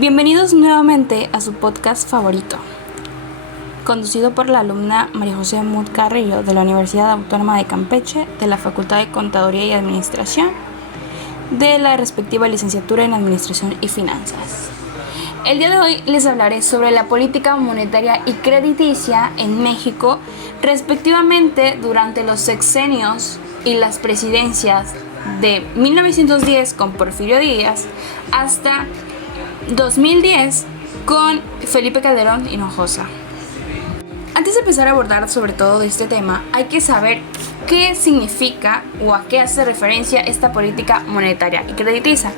Bienvenidos nuevamente a su podcast favorito, conducido por la alumna María José Mut Carrillo de la Universidad Autónoma de Campeche, de la Facultad de Contaduría y Administración, de la respectiva licenciatura en Administración y Finanzas. El día de hoy les hablaré sobre la política monetaria y crediticia en México, respectivamente durante los sexenios y las presidencias de 1910 con Porfirio Díaz hasta 2010 con Felipe Calderón Hinojosa. Antes de empezar a abordar sobre todo de este tema, hay que saber qué significa o a qué hace referencia esta política monetaria y crediticia,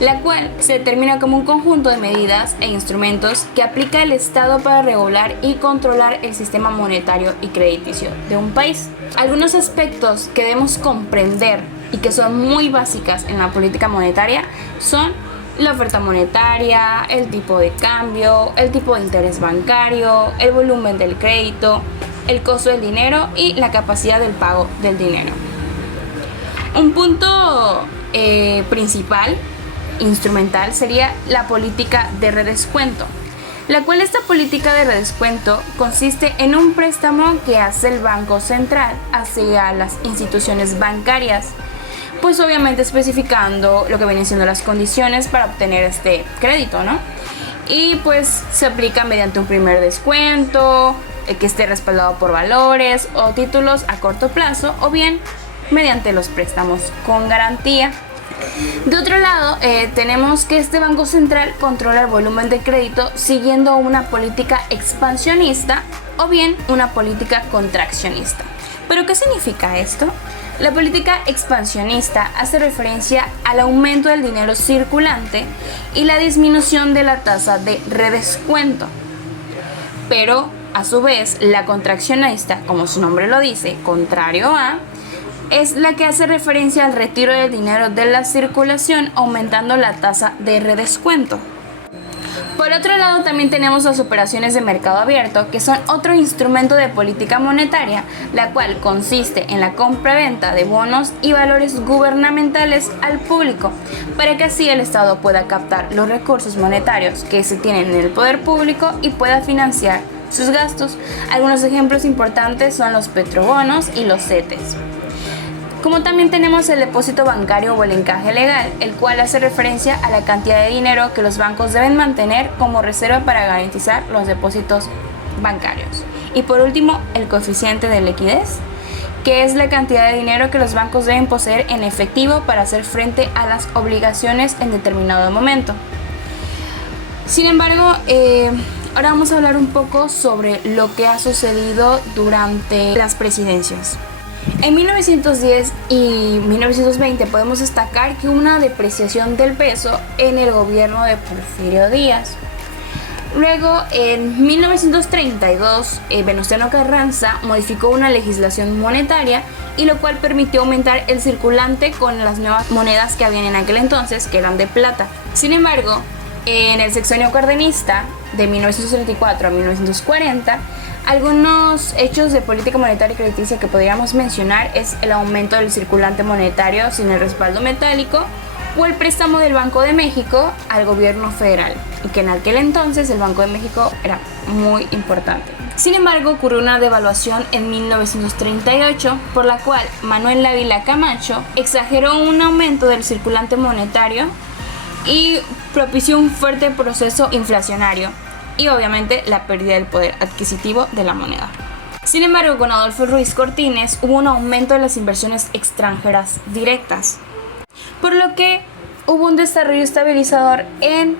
la cual se determina como un conjunto de medidas e instrumentos que aplica el Estado para regular y controlar el sistema monetario y crediticio de un país. Algunos aspectos que debemos comprender y que son muy básicas en la política monetaria son la oferta monetaria, el tipo de cambio, el tipo de interés bancario, el volumen del crédito, el costo del dinero y la capacidad del pago del dinero. Un punto principal, instrumental, sería la política de redescuento, la cual esta política de redescuento consiste en un préstamo que hace el Banco Central hacia las instituciones bancarias, pues obviamente especificando lo que vienen siendo las condiciones para obtener este crédito, ¿no? Y pues se aplica mediante un primer descuento, que esté respaldado por valores o títulos a corto plazo, o bien mediante los préstamos con garantía. De otro lado, tenemos que este Banco Central controla el volumen de crédito siguiendo una política expansionista o bien una política contraccionista. ¿Pero qué significa esto? La política expansionista hace referencia al aumento del dinero circulante y la disminución de la tasa de redescuento. Pero, a su vez, la contraccionista, como su nombre lo dice, contrario a, es la que hace referencia al retiro del dinero de la circulación, aumentando la tasa de redescuento. Por otro lado, también tenemos las operaciones de mercado abierto, que son otro instrumento de política monetaria, la cual consiste en la compra-venta de bonos y valores gubernamentales al público, para que así el Estado pueda captar los recursos monetarios que se tienen en el poder público y pueda financiar sus gastos. Algunos ejemplos importantes son los petrobonos y los CETES. Como también tenemos el depósito bancario o el encaje legal, el cual hace referencia a la cantidad de dinero que los bancos deben mantener como reserva para garantizar los depósitos bancarios. Y por último, el coeficiente de liquidez, que es la cantidad de dinero que los bancos deben poseer en efectivo para hacer frente a las obligaciones en determinado momento. Sin embargo, ahora vamos a hablar un poco sobre lo que ha sucedido durante las presidencias. En 1910 y 1920 podemos destacar que hubo una depreciación del peso en el gobierno de Porfirio Díaz. Luego, en 1932, Venustiano Carranza modificó una legislación monetaria, y lo cual permitió aumentar el circulante con las nuevas monedas que habían en aquel entonces, que eran de plata. Sin embargo, en el sexenio cardenista, de 1934 a 1940, algunos hechos de política monetaria y crediticia que podríamos mencionar es el aumento del circulante monetario sin el respaldo metálico o el préstamo del Banco de México al gobierno federal, y que en aquel entonces el Banco de México era muy importante. Sin embargo, ocurrió una devaluación en 1938, por la cual Manuel Ávila Camacho exageró un aumento del circulante monetario y propició un fuerte proceso inflacionario y obviamente la pérdida del poder adquisitivo de la moneda. Sin embargo, con Adolfo Ruiz Cortines hubo un aumento de las inversiones extranjeras directas, por lo que hubo un desarrollo estabilizador en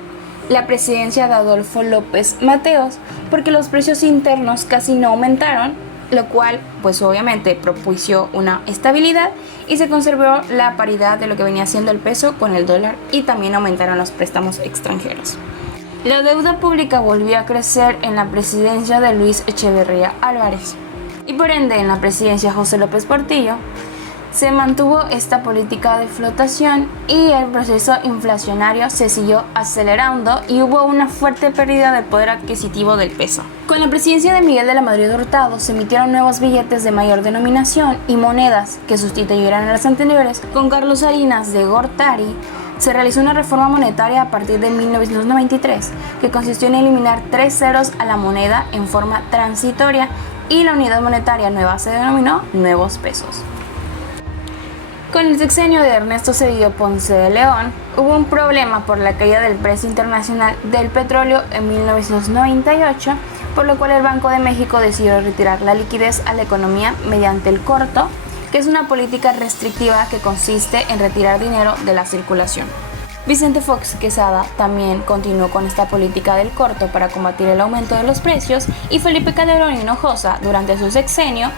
la presidencia de Adolfo López Mateos, porque los precios internos casi no aumentaron, lo cual pues obviamente propició una estabilidad y se conservó la paridad de lo que venía siendo el peso con el dólar, y también aumentaron los préstamos extranjeros. La deuda pública volvió a crecer en la presidencia de Luis Echeverría Álvarez, y por ende en la presidencia de José López Portillo se mantuvo esta política de flotación y el proceso inflacionario se siguió acelerando y hubo una fuerte pérdida del poder adquisitivo del peso. Con la presidencia de Miguel de la Madrid Hurtado se emitieron nuevos billetes de mayor denominación y monedas que sustituyeran a las anteriores. Con Carlos Salinas de Gortari Se realizó una reforma monetaria a partir de 1993 que consistió en eliminar 3 ceros a la moneda en forma transitoria y la unidad monetaria nueva se denominó nuevos pesos. Con el sexenio de Ernesto Zedillo Ponce de León, hubo un problema por la caída del precio internacional del petróleo en 1998, por lo cual el Banco de México decidió retirar la liquidez a la economía mediante el corto, que es una política restrictiva que consiste en retirar dinero de la circulación. Vicente Fox Quesada también continuó con esta política del corto para combatir el aumento de los precios, y Felipe Calderón Hinojosa, durante su sexenio,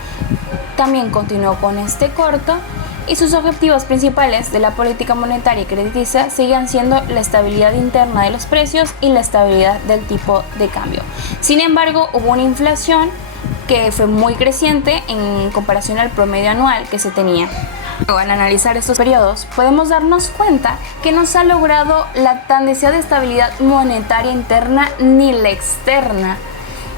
también continuó con este corto, y sus objetivos principales de la política monetaria y crediticia seguían siendo la estabilidad interna de los precios y la estabilidad del tipo de cambio. Sin embargo, hubo una inflación que fue muy creciente en comparación al promedio anual que se tenía. Al analizar estos periodos, podemos darnos cuenta que no se ha logrado la tan deseada estabilidad monetaria interna ni la externa,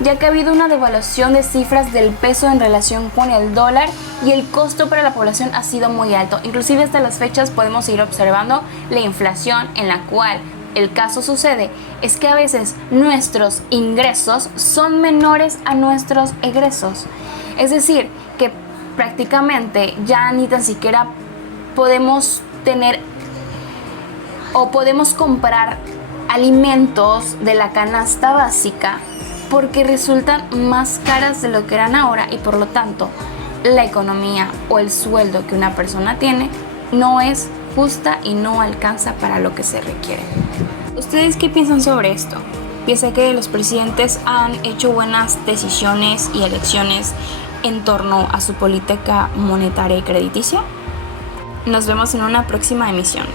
ya que ha habido una devaluación de cifras del peso en relación con el dólar y el costo para la población ha sido muy alto. Inclusive hasta las fechas podemos ir observando la inflación, en la cual el caso sucede es que a veces nuestros ingresos son menores a nuestros egresos. Es decir, que prácticamente ya ni tan siquiera podemos tener o podemos comprar alimentos de la canasta básica porque resultan más caras de lo que eran ahora, y por lo tanto la economía o el sueldo que una persona tiene no es justa y no alcanza para lo que se requiere. ¿Ustedes qué piensan sobre esto? ¿Piensan que los presidentes han hecho buenas decisiones y elecciones en torno a su política monetaria y crediticia? Nos vemos en una próxima emisión.